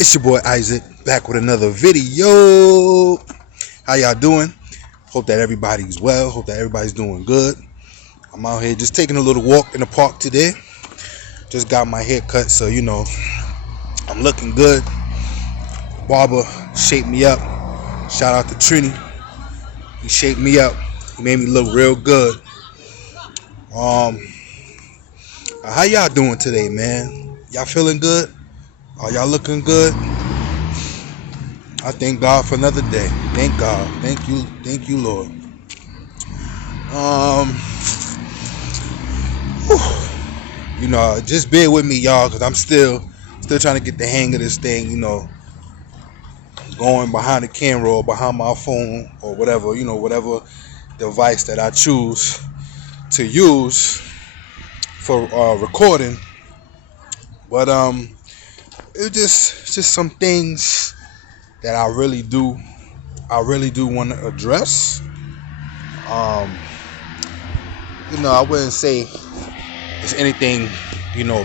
It's your boy Isaac back with another video. How y'all doing? Hope that everybody's well. Hope that everybody's doing good. I'm out here just taking a little walk in the park today. Just got my hair cut, so I'm looking good. Barber shaped me up. Shout out to Trini. He shaped me up. He made me look real good. How y'all doing today, man? Y'all feeling good? Are y'all looking good? I thank God for another day. Thank God. Thank you, Lord. Just bear with me, y'all, because I'm still trying to get the hang of this thing. Going behind the camera or behind my phone or whatever. Whatever device that I choose to use for recording. But it's just some things that I really do want to address. I wouldn't say it's anything,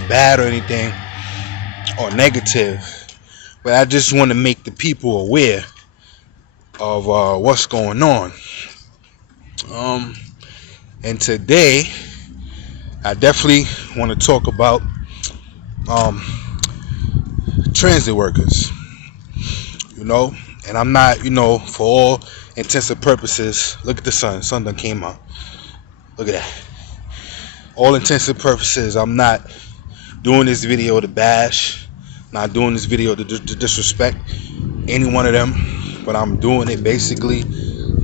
bad or anything or negative, but I just want to make the people aware of what's going on. And today I definitely want to talk about transit workers. And I'm not, for all intents and purposes, look at the sun done came out. Look at that. All intents and purposes, I'm not doing this video to bash, not doing this video to disrespect any one of them, but I'm doing it basically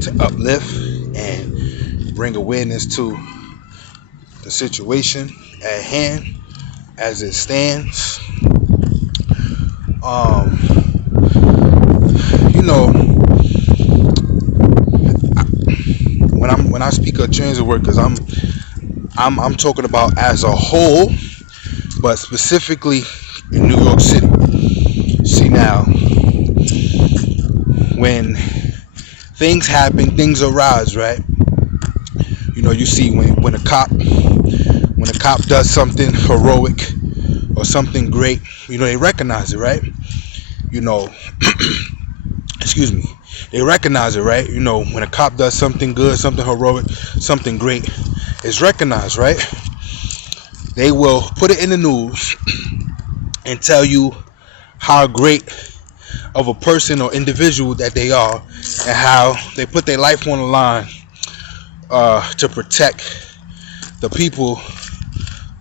to uplift and bring awareness to the situation at hand as it stands. When I speak of transit workers, I'm talking about as a whole, but specifically in New York City. See, now, when things happen, things arise, right? You see when a cop does something heroic or something great, they recognize it, right? Excuse me. They recognize it, right? When a cop does something good, something heroic, something great, it's recognized, right? They will put it in the news and tell you how great of a person or individual that they are and how they put their life on the line to protect the people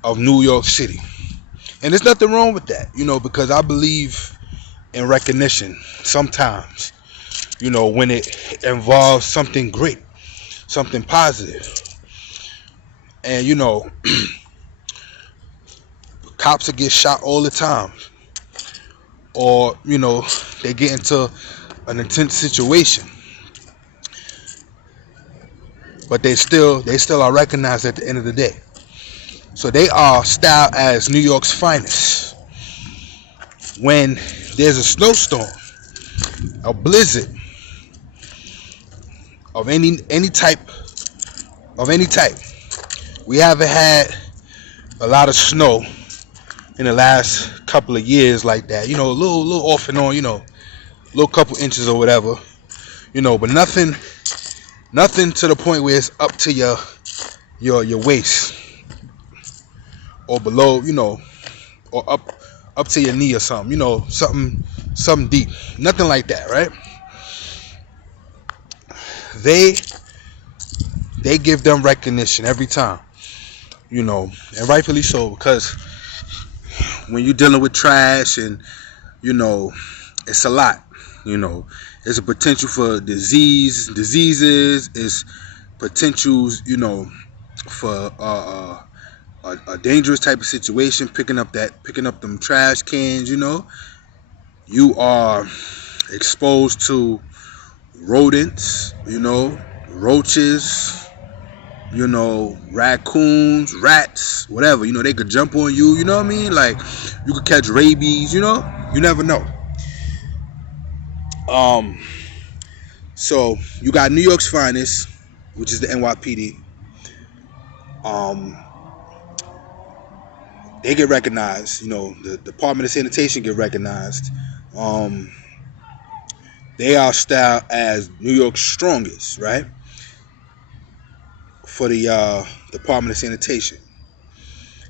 of New York City. And there's nothing wrong with that, because I believe in recognition sometimes, when it involves something great, something positive. And cops will get shot all the time, or they get into an intense situation, but they still are recognized at the end of the day. So they are styled as New York's finest. When there's a snowstorm, a blizzard of any type, we haven't had a lot of snow in the last couple of years like that. A little off and on, little couple inches or whatever. But nothing to the point where it's up to your waist or below, or up to your knee or something. Something deep. Nothing like that, right? They give them recognition every time, and rightfully so, because when you're dealing with trash and it's a lot. There's a potential for diseases. It's potentials, for a dangerous type of situation. Picking up them trash cans. You are exposed to rodents. Roaches. Raccoons, rats, whatever. They could jump on you. You know what I mean? Like, you could catch rabies. You never know. So you got New York's finest, which is the NYPD. They get recognized. The Department of Sanitation get recognized. Um, they are styled as New York's strongest, right? For the Department of Sanitation.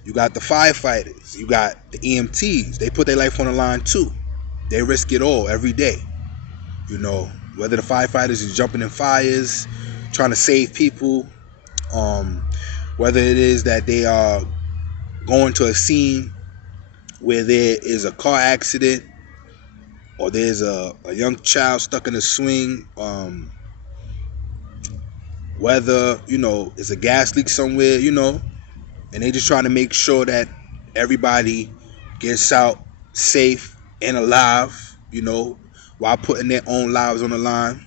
You got the firefighters. You got the EMTs. They put their life on the line too. They risk it all every day. You know, whether the firefighters is jumping in fires, trying to save people, whether it is that they are going to a scene where there is a car accident or there's a young child stuck in a swing, whether, it's a gas leak somewhere, and they just trying to make sure that everybody gets out safe and alive, while putting their own lives on the line,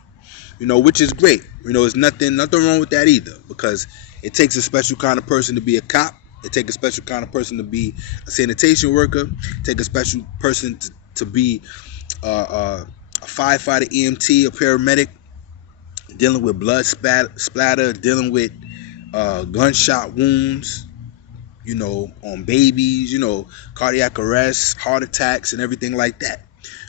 which is great. There's nothing wrong with that either, because it takes a special kind of person to be a cop. It takes a special kind of person to be a sanitation worker. It takes a special person to be a firefighter, EMT, a paramedic, dealing with blood splatter, dealing with gunshot wounds, on babies, cardiac arrests, heart attacks, and everything like that,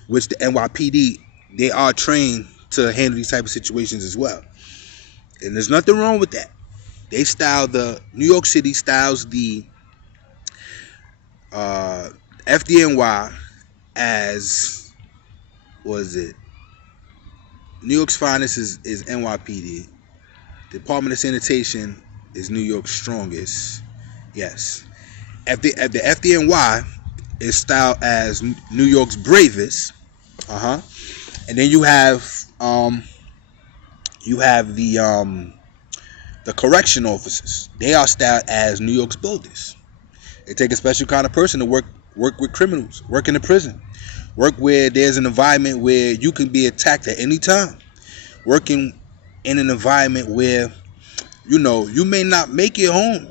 which the NYPD, they are trained to handle these type of situations as well. And there's nothing wrong with that. New York City styles the FDNY as, New York's finest is NYPD. The Department of Sanitation is New York's strongest. Yes. The FDNY is styled as New York's bravest. And then you have the correction officers. They are styled as New York's boldest. They take a special kind of person to work with criminals, work in the prison, work where there's an environment where you can be attacked at any time, working in an environment where you may not make it home.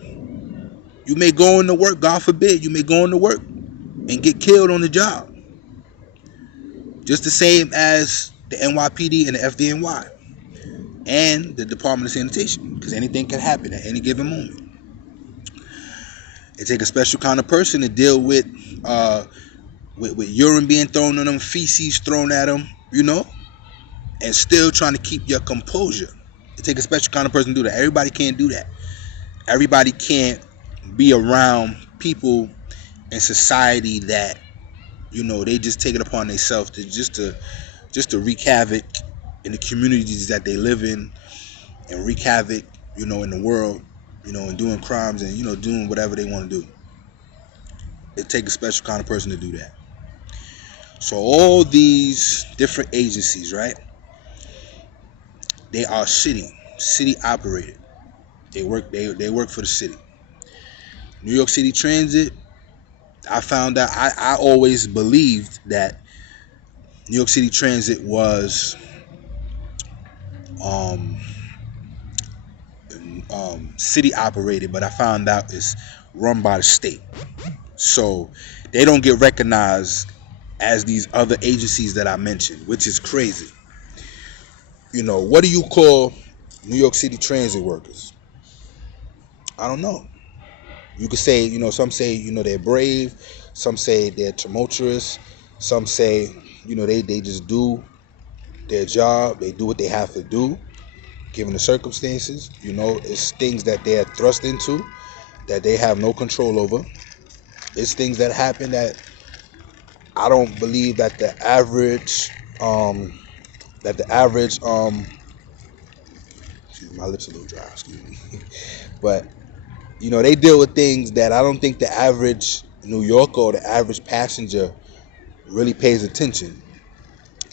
You may go into work, God forbid, you may go into work and get killed on the job. Just the same as the NYPD and the FDNY and the Department of Sanitation, because anything can happen at any given moment. It takes a special kind of person to deal with urine being thrown on them, feces thrown at them, and still trying to keep your composure. It takes a special kind of person to do that. Everybody can't do that. Everybody can't be around people in society that they just take it upon themselves to wreak havoc in the communities that they live in, and wreak havoc in the world, and doing crimes and doing whatever they want to do. It takes a special kind of person to do that. So all these different agencies, right, they are city operated. They work for the city. New York City Transit, I found out, I always believed that New York City Transit was city operated, but I found out it's run by the state. So they don't get recognized as these other agencies that I mentioned, which is crazy. What do you call New York City Transit workers? I don't know. You could say, some say, they're brave. Some say they're tumultuous. Some say, they just do their job. They do what they have to do, given the circumstances. It's things that they're thrust into that they have no control over. It's things that happen that I don't believe that the average, excuse me, my lips are a little dry, excuse me. But, they deal with things that I don't think the average New Yorker or the average passenger really pays attention.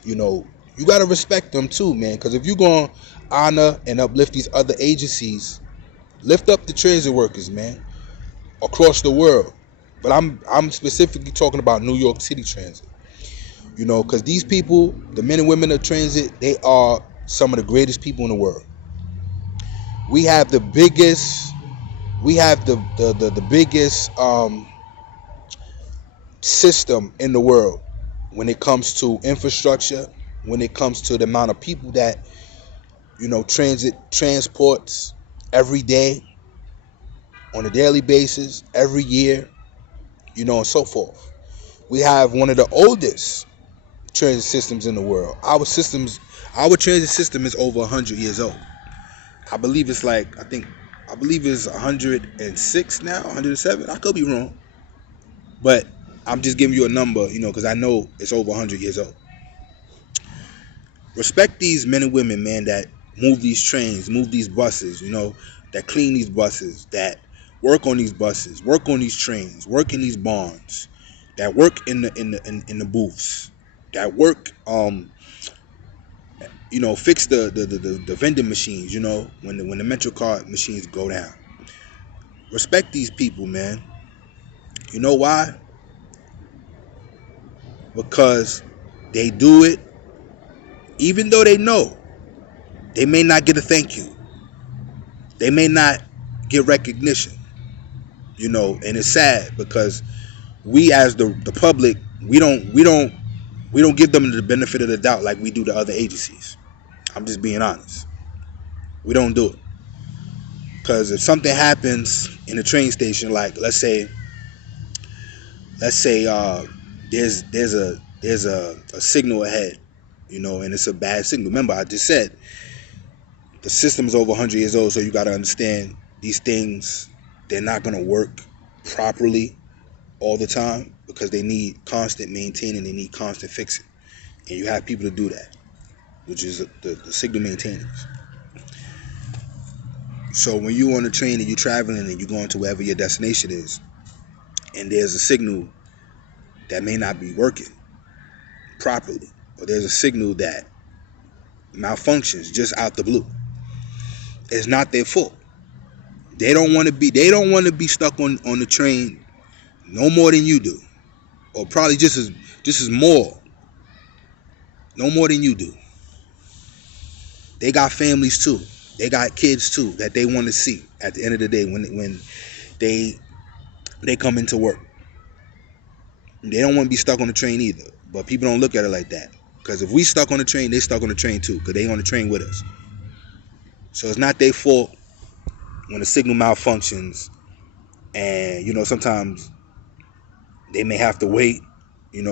You got to respect them too, man, because if you're going to honor and uplift these other agencies, lift up the transit workers, man, across the world. But I'm specifically talking about New York City Transit. Because these people, the men and women of transit, they are some of the greatest people in the world. We have the biggest system in the world when it comes to infrastructure, when it comes to the amount of people that transit transports every day, on a daily basis, every year, and so forth. We have one of the oldest transit systems in the world. Our transit system is over 100 years old. I believe it's 106 now, 107. I could be wrong, but I'm just giving you a number, because I know it's over 100 years old. Respect these men and women, man, that move these trains, move these buses, that clean these buses, that work on these buses, work on these trains, work in these barns, that work in the booths, that work fix the vending machines, when the metrocard machines go down. Respect these people, man. You know why? Because they do it even though they know they may not get a thank you. They may not get recognition. And it's sad because we as the public, we don't give them the benefit of the doubt like we do the other agencies. I'm just being honest. We don't do it. Because if something happens in a train station, like let's say there's a signal ahead, and it's a bad signal. Remember, I just said the system is over 100 years old, so you got to understand these things, they're not going to work properly all the time because they need constant maintaining, they need constant fixing. And you have people to do that, which is the signal maintainers. So when you're on a train and you're traveling and you're going to wherever your destination is, and there's a signal that may not be working properly, or there's a signal that malfunctions just out the blue, it's not their fault. They don't want to be stuck on the train no more than you do, or probably just as more, no more than you do. They got families too. They got kids too that they want to see at the end of the day when they come into work. They don't want to be stuck on the train either. But people don't look at it like that. Because if we stuck on the train, they stuck on the train too. Because they on the train with us. So it's not their fault when the signal malfunctions. And, sometimes they may have to wait.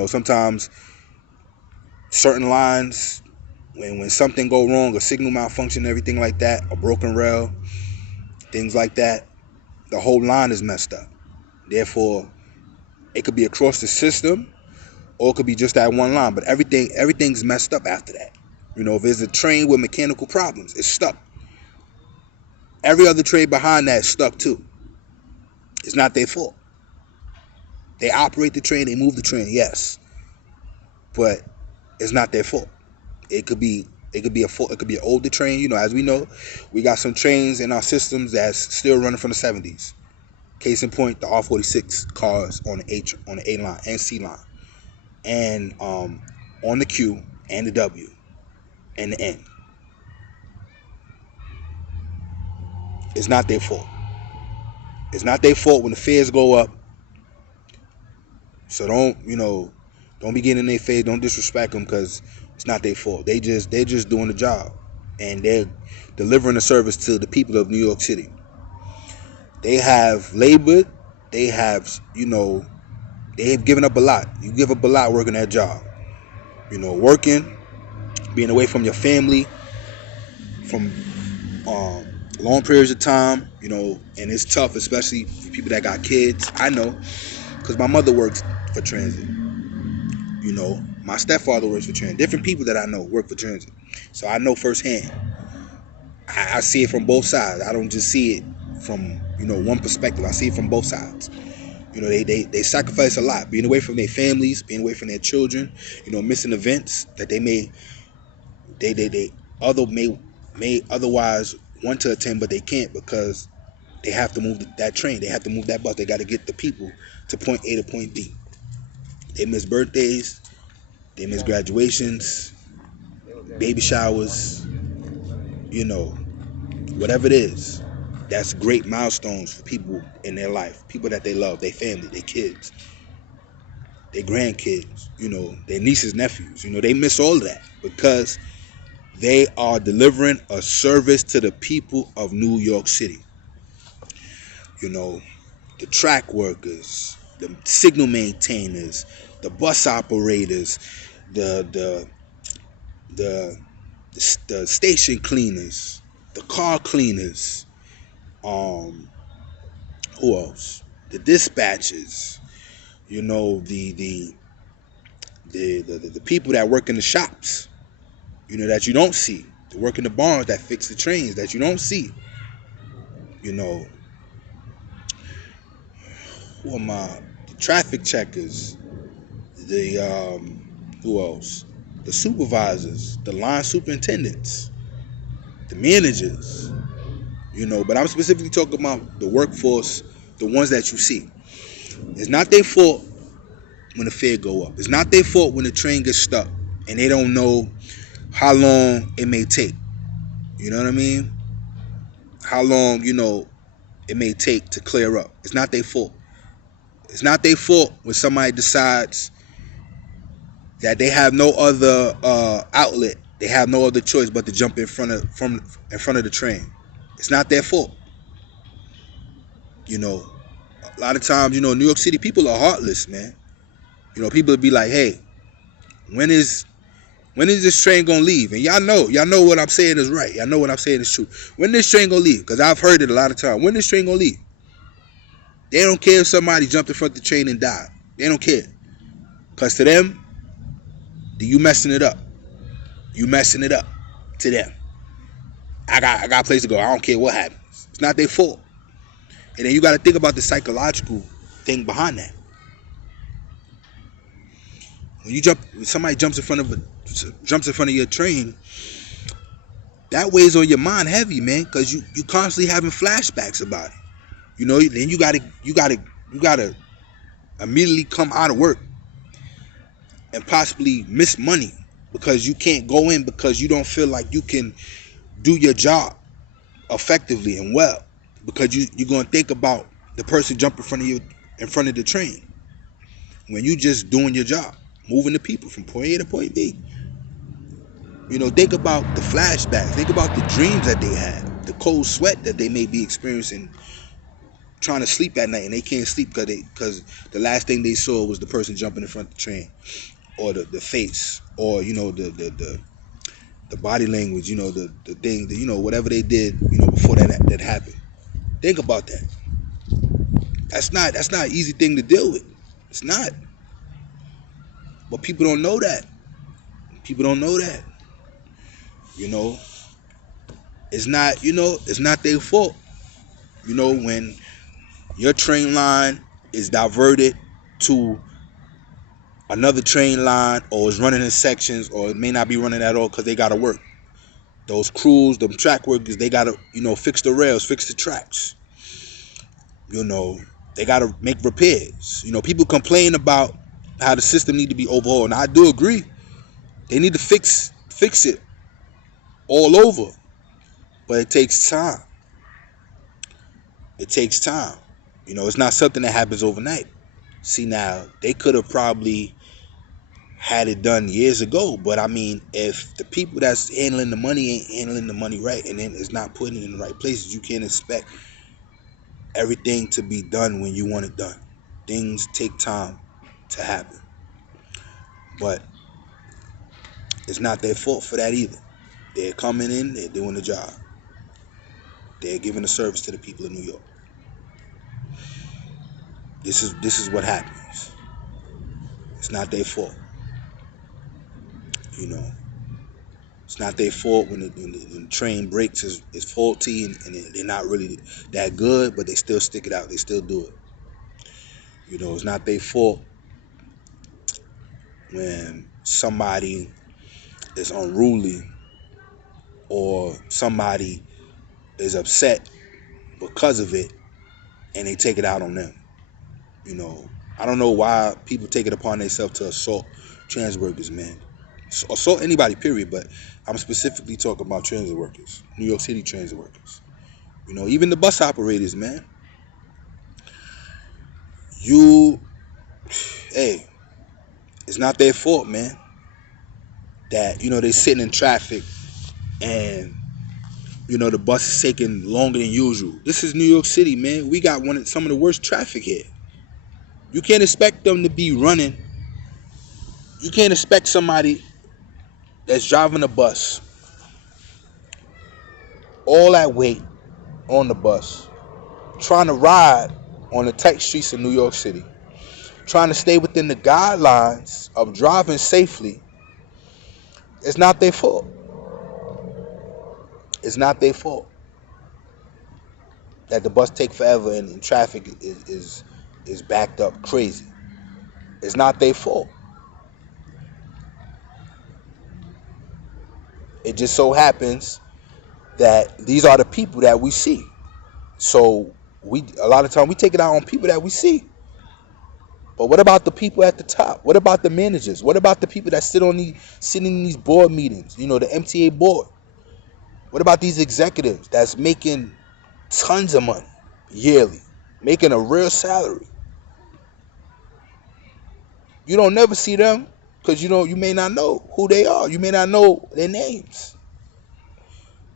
Sometimes certain lines, when something go wrong, a signal malfunction, everything like that, a broken rail, things like that, the whole line is messed up. Therefore, it could be across the system, or it could be just that one line. But everything's messed up after that. If there's a train with mechanical problems, it's stuck. Every other train behind that is stuck too. It's not their fault. They operate the train, they move the train, yes, but it's not their fault. It could be a fault. It could be an older train. As we know, we got some trains in our systems that's still running from the 70s. Case in point, the R46 cars on the A line and C line, and on the Q and the W and the N. It's not their fault. It's not their fault when the fares go up. So don't be getting in their face. Don't disrespect them because it's not their fault. They're just doing the job, and they're delivering a service to the people of New York City. They have labored. They have given up a lot. You give up a lot working that job. Working, being away from your family, from long periods of time. And it's tough, especially for people that got kids. I know, because my mother works for transit. My stepfather works for transit. Different people that I know work for transit, so I know firsthand. I see it from both sides. I don't just see it from one perspective. I see it from both sides. They sacrifice a lot, being away from their families, being away from their children. Missing events that they may otherwise want to attend, but they can't because they have to move that train. They have to move that bus. They got to get the people to point A to point B. They miss birthdays. They miss graduations, baby showers. Whatever it is. That's great milestones for people in their life, people that they love, their family, their kids, their grandkids, their nieces, nephews. They miss all of that because they are delivering a service to the people of New York City. The track workers, the signal maintainers, the bus operators, the the the the station cleaners, the car cleaners, um, who else? The dispatchers, you know, the people that work in the shops, you know, that you don't see, that work in the barns, that fix the trains, that you don't see, you know. Who am I? The traffic checkers, the who else? The supervisors, the line superintendents, the managers, you know. But I'm specifically talking about the workforce, the ones that you see. It's not their fault when the fare go up. It's not their fault when the train gets stuck and they don't know how long it may take. You know what I mean? How long, you know, it may take to clear up. It's not their fault. It's not their fault when somebody decides that they have no other outlet. They have no other choice but to jump in front of the train. It's not their fault. You know, a lot of times, you know, New York City people are heartless, man. You know, people would be like, "Hey, when is this train gonna leave?" And y'all know what I'm saying is right. Y'all know what I'm saying is true. When this train gonna leave? Because I've heard it a lot of times. When this train gonna leave? They don't care if somebody jumped in front of the train and died. They don't care. Because to them, you messing it up. You messing it up to them. I got a place to go. I don't care what happens. It's not their fault. And then you got to think about the psychological thing behind that. When somebody jumps in front of your train, that weighs on your mind heavy, man, because you constantly having flashbacks about it. You know, then you gotta immediately come out of work and possibly miss money because you can't go in because you don't feel like you can do your job effectively and well, because you're gonna think about the person jumping in front of the train when you just doing your job, moving the people from point A to point B. You know, think about the flashbacks. Think about the dreams that they had, the cold sweat that they may be experiencing trying to sleep at night and they can't sleep because the last thing they saw was the person jumping in front of the train, or the face, or, you know, the body language, you know, the thing, you know, whatever they did, you know, before that happened. Think about that. That's not an easy thing to deal with. It's not. But people don't know that. People don't know that. You know, it's not their fault. You know, when your train line is diverted to another train line, or is running in sections, or it may not be running at all because they got to work. Those crews, them track workers, they got to, you know, fix the rails, fix the tracks. You know, they got to make repairs. You know, people complain about how the system need to be overhauled, and I do agree. They need to fix it all over, but it takes time. It takes time. You know, it's not something that happens overnight. See, now, they could have probably had it done years ago, but I mean, if the people that's handling the money ain't handling the money right, and then it's not putting it in the right places, you can't expect everything to be done when you want it done. Things take time to happen, but it's not their fault for that either. They're coming in, they're doing the job, they're giving a service to the people of New York. This is what happens. It's not their fault. You know, it's not their fault when the train breaks is faulty and they're not really that good, but they still stick it out. They still do it. You know, it's not their fault when somebody is unruly or somebody is upset because of it and they take it out on them. You know, I don't know why people take it upon themselves to assault trans workers, man. Assault anybody, period, but I'm specifically talking about transit workers, New York City transit workers. You know, even the bus operators, man. Hey, it's not their fault, man, that, you know, they're sitting in traffic and, you know, the bus is taking longer than usual. This is New York City, man. We got some of the worst traffic here. You can't expect them to be running You can't expect somebody that's driving a bus, all that weight on the bus, trying to ride on the tight streets of New York City, trying to stay within the guidelines of driving safely. It's not their fault. It's not their fault that the bus take forever and traffic is backed up crazy. It's not their fault. It just so happens that these are the people that we see. So a lot of time we take it out on people that we see. But what about the people at the top? What about the managers? What about the people that sitting in these board meetings? You know, the MTA board. What about these executives that's making tons of money yearly, making a real salary? You don't never see them because you may not know who they are. You may not know their names.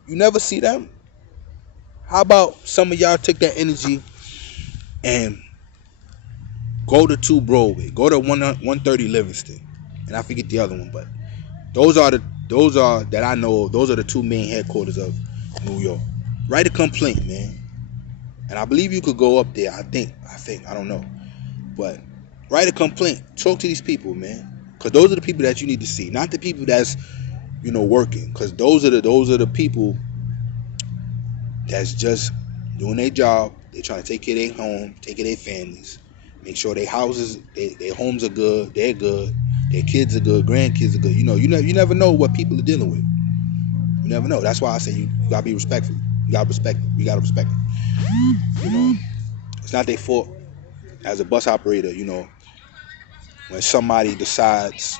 You never see them. How about some of y'all take that energy and go to 2 Broadway, go to 130 Livingston, and I forget the other one, but those are that I know of. Those are the 2 main headquarters of New York. Write a complaint, man. And I believe you could go up there. I think I don't know, but write a complaint. Talk to these people, man, because those are the people that you need to see, not the people that's working, because those are the people that's just doing their job. They trying to take care of their home, take care of their families, make sure their houses, their homes are good, they're good, their kids are good, grandkids are good. You never know what people are dealing with. You never know. That's why I say you gotta be respectful. You gotta respect it. You gotta respect it. It's not their fault as a bus operator. When somebody decides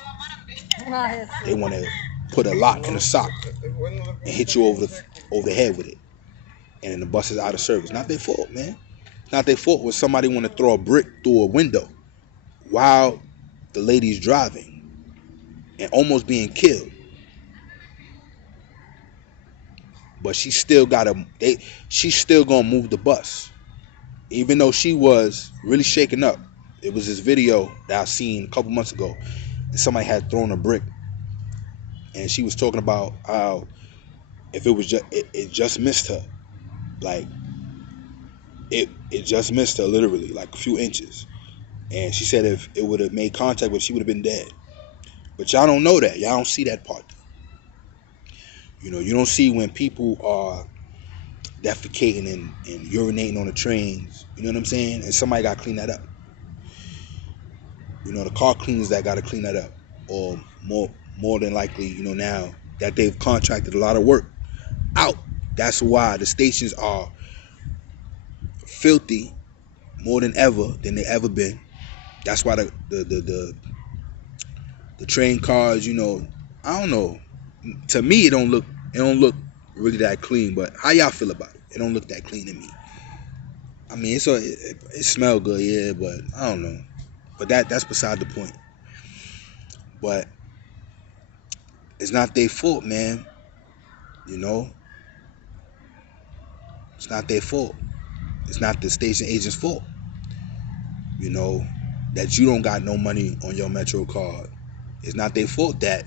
they want to put a lock in a sock and hit you over the head with it, and then the bus is out of service. Not their fault, man. Not their fault when somebody want to throw a brick through a window while the lady's driving and almost being killed. But she's still gonna move the bus, even though she was really shaken up. It was this video that I seen a couple months ago, and somebody had thrown a brick, and she was talking about how if it was it just missed her, like it just missed her literally, like a few inches. And she said if it would have made contact with her, she would have been dead. But y'all don't know that. Y'all don't see that part. You don't see when people are defecating and urinating on the trains. You know what I'm saying? And somebody got to clean that up. The car cleaners that got to clean that up. Or more than likely, now that they've contracted a lot of work out. That's why the stations are filthy more than they ever been. That's why the train cars, I don't know. To me, it don't look really that clean. But how y'all feel about it? It don't look that clean to me. I mean, it smells good, yeah, but I don't know. But that's beside the point. But it's not their fault, man. It's not their fault. It's not the station agent's fault. That you don't got no money on your metrocard. It's not their fault that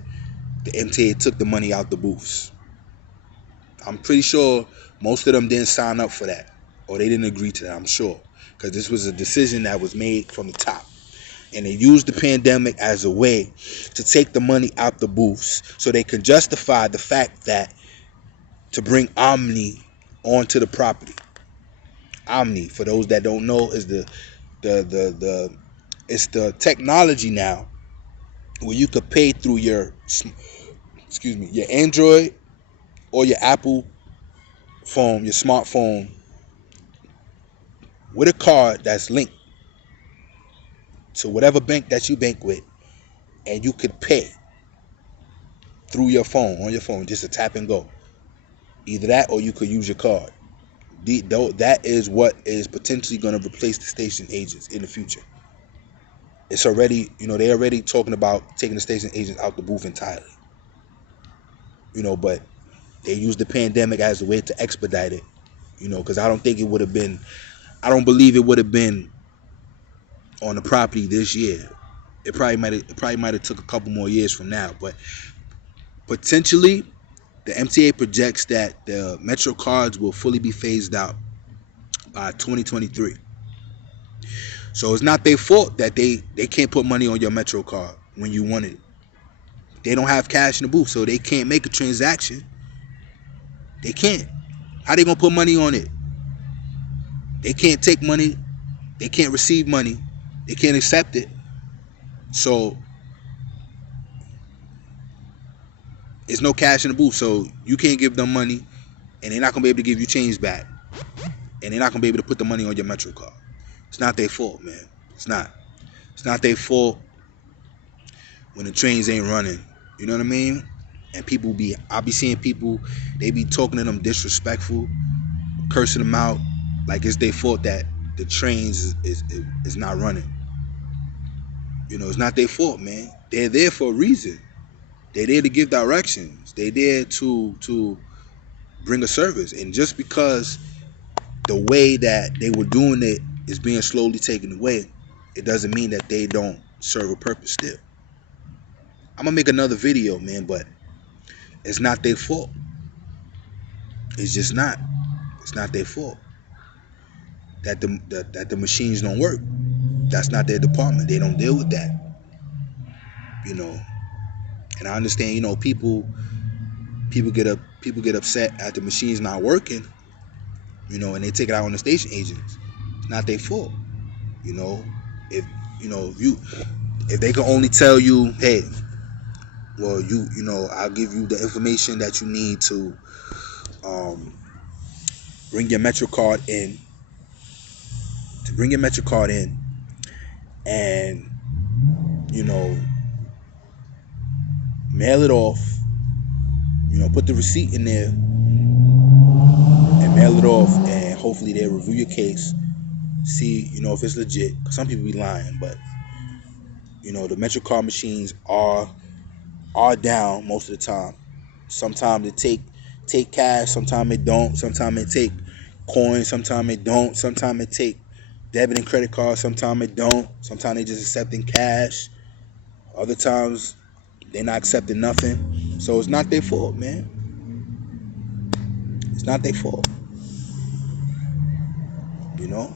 the MTA took the money out the booths. I'm pretty sure most of them didn't sign up for that, or they didn't agree to that, I'm sure, because this was a decision that was made from the top. And they used the pandemic as a way to take the money out the booths so they could justify the fact that to bring Omni onto the property. Omni, for those that don't know, is it's the technology now where you could pay through your Android or your Apple phone, your smartphone, with a card that's linked to whatever bank that you bank with, and you could pay through your phone, on your phone, just a tap and go. Either that or you could use your card. That is what is potentially going to replace the station agents in the future. It's already, they're already talking about taking the station agents out the booth entirely. But they used the pandemic as a way to expedite it, because I don't believe it would have been on the property this year It probably might have took a couple more years from now, but potentially the MTA projects that the Metro cards will fully be phased out by 2023. So it's not their fault that they can't put money on your Metro card when you want it. They don't have cash in the booth, so they can't make a transaction. They can't. How they gonna put money on it? They can't take money. They can't receive money. They can't accept it. So there's no cash in the booth. So you can't give them money, and they're not gonna be able to give you change back, and they're not gonna be able to put the money on your Metro card. It's not their fault, man. It's not. It's not their fault when the trains ain't running. You know what I mean? And I'll be seeing people, they be talking to them disrespectful, cursing them out, like it's their fault that the trains is not running. You know, it's not their fault, man. They're there for a reason. They're there to give directions. They're there to bring a service. And just because the way that they were doing it is being slowly taken away, it doesn't mean that they don't serve a purpose still. I'm gonna make another video, man, but it's not their fault. It's just not. It's not their fault that the machines don't work. That's not their department. They don't deal with that. You know. And I understand, you know, people get upset at the machines not working, you know, and they take it out on the station agents. It's not their fault. You know, if they can only tell you, hey, well, you know, I'll give you the information that you need to bring your MetroCard in. To bring your MetroCard in, and you know, mail it off. You know, put the receipt in there and mail it off, and hopefully they'll review your case, see, you know, if it's legit. Some people be lying, but you know, the MetroCard machines are down most of the time. Sometimes they take cash, sometimes they don't, sometimes they take coins, sometimes they don't, sometimes they take debit and credit cards, sometimes they don't, sometimes they just accepting cash, other times they're not accepting nothing. So it's not their fault, man. It's not their fault. You know?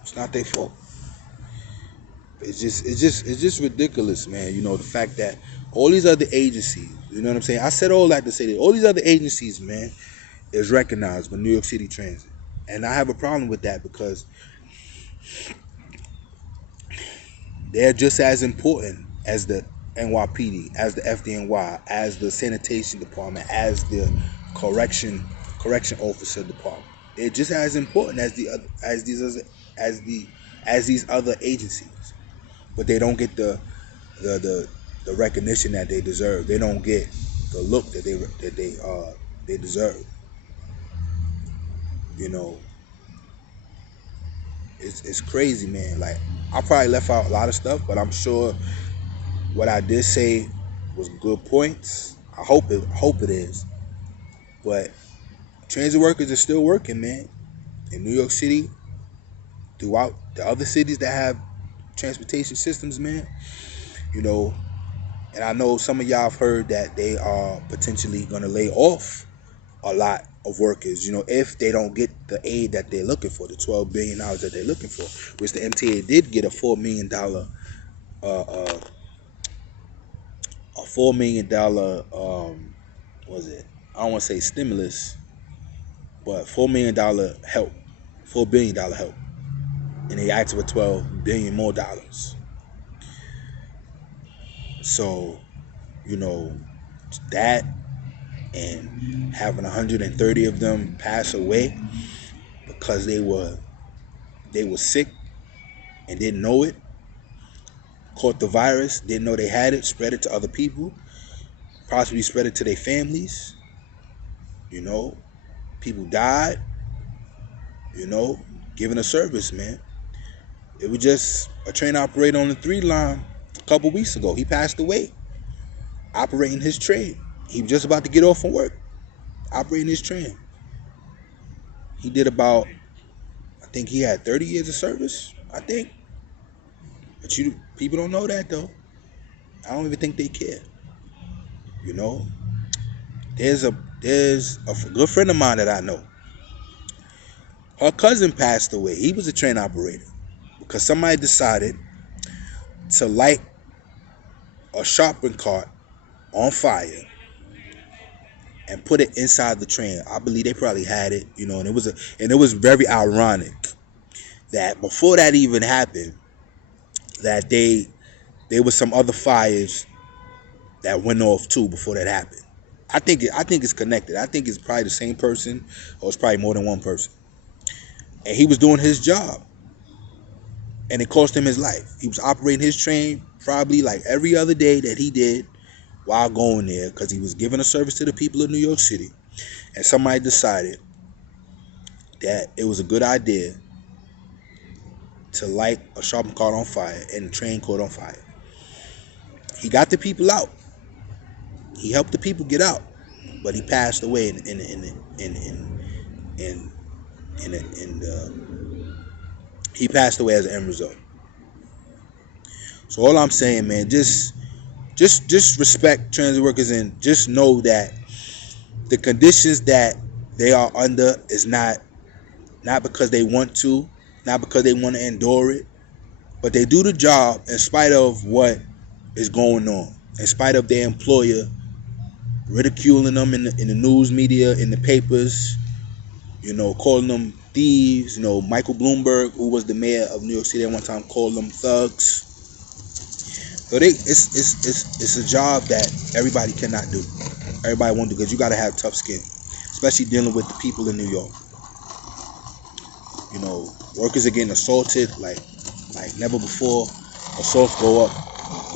It's not their fault. It's just ridiculous, man. You know, the fact that all these other agencies, you know what I'm saying? I said all that to say that all these other agencies, man, is recognized by New York City Transit. And I have a problem with that because they're just as important as the NYPD, as the FDNY, as the sanitation department, as the correction officer department. They're just as important as these other agencies, but they don't get the recognition that they deserve. They don't get the look that they deserve. You know, it's crazy, man. Like, I probably left out a lot of stuff, but I'm sure what I did say was good points. I hope it is. But transit workers are still working, man, in New York City, throughout the other cities that have transportation systems, man. You know, and I know some of y'all have heard that they are potentially going to lay off a lot of workers, you know, if they don't get the aid that they're looking for, the $12 billion that they're looking for, which the MTA did get a $4 million was it? I don't want to say stimulus, but $4 million help, $4 billion help, and they asked for $12 billion more dollars. So, you know, that, and having 130 of them pass away because they were sick and didn't know it, caught the virus, didn't know they had it, spread it to other people, possibly spread it to their families. You know, people died, you know, giving a service, man. It was just a train operator on the 3 line a couple weeks ago. He passed away operating his train. He was just about to get off from work, operating his train. He did about, I think he had 30 years of service, I think. But people don't know that though. I don't even think they care. You know, there's a good friend of mine that I know. Her cousin passed away. He was a train operator because somebody decided to light a shopping cart on fire and put it inside the train. I believe they probably had it, you know, and it was very ironic that before that even happened, that there was some other fires that went off too before that happened. I think it's connected. I think it's probably the same person, or it's probably more than one person. And he was doing his job, and it cost him his life. He was operating his train probably like every other day that he did while going there, because he was giving a service to the people of New York City. And somebody decided that it was a good idea to light a shopping cart on fire and the train caught on fire. He got the people out. He helped the people get out, but he passed away he passed away as an end result. So all I'm saying, man, just respect transit workers, and just know that the conditions that they are under is not because they want to, not because they want to endure it, but they do the job in spite of what is going on, in spite of their employer ridiculing them in the news media, in the papers, you know, calling them thieves. You know, Michael Bloomberg, who was the mayor of New York City at one time, called them thugs. So it's a job that everybody cannot do. Everybody won't do, because you got to have tough skin, especially dealing with the people in New York. You know, workers are getting assaulted like never before. Assaults go up.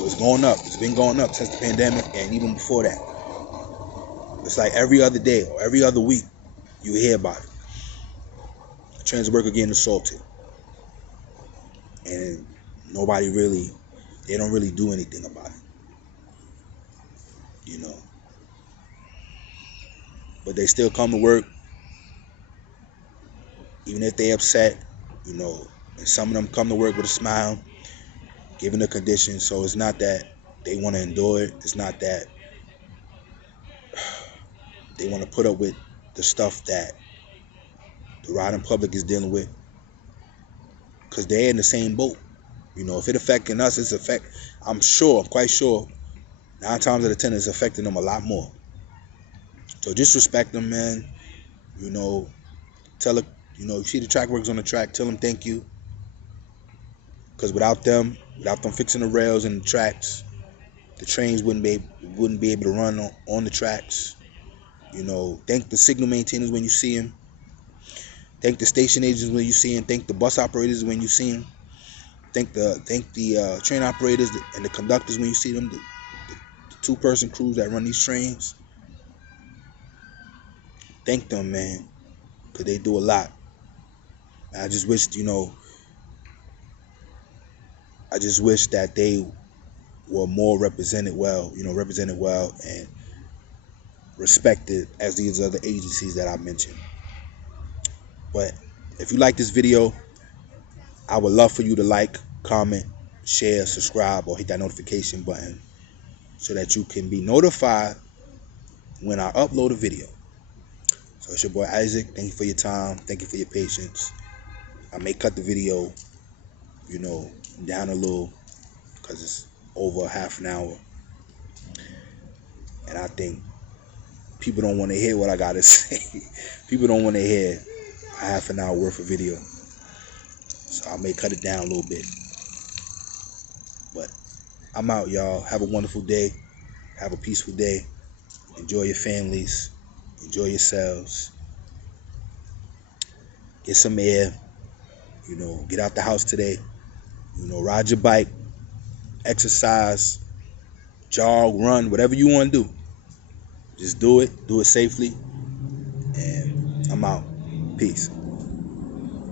It's going up. It's been going up since the pandemic, and even before that. It's like every other day or every other week you hear about it. A trans worker getting assaulted, and they don't really do anything about it. You know, but they still come to work, even if they upset. You know, and some of them come to work with a smile, given the conditions. So it's not that they want to endure it. It's not that they want to put up with the stuff that the riding public is dealing with, because they're in the same boat. You know, if it affecting us, I'm quite sure 9 times out of 10 it's affecting them a lot more. So just respect them, man. You know, you see the track workers on the track, tell them thank you, because without them fixing the rails and the tracks, the trains wouldn't be able to run on the tracks. You know, thank the signal maintainers when you see them. Thank the station agents when you see them. Thank the bus operators when you see them. Thank the train operators and the conductors when you see them. The 2-person crews that run these trains. Thank them, man, because they do a lot. I just wish that they were more represented well, and respected as these other agencies that I mentioned. But if you like this video, I would love for you to like, comment, share, subscribe, or hit that notification button so that you can be notified when I upload a video. So it's your boy Isaac. Thank you for your time. Thank you for your patience. I may cut the video, down a little, because it's over half an hour. And I think people don't want to hear what I got to say. People don't want to hear a half an hour worth of video. So I may cut it down a little bit. But I'm out, y'all. Have a wonderful day. Have a peaceful day. Enjoy your families. Enjoy yourselves. Get some air. Get out the house today. Ride your bike. Exercise. Jog, run, whatever you want to do. Just do it. Do it safely. And I'm out. Peace.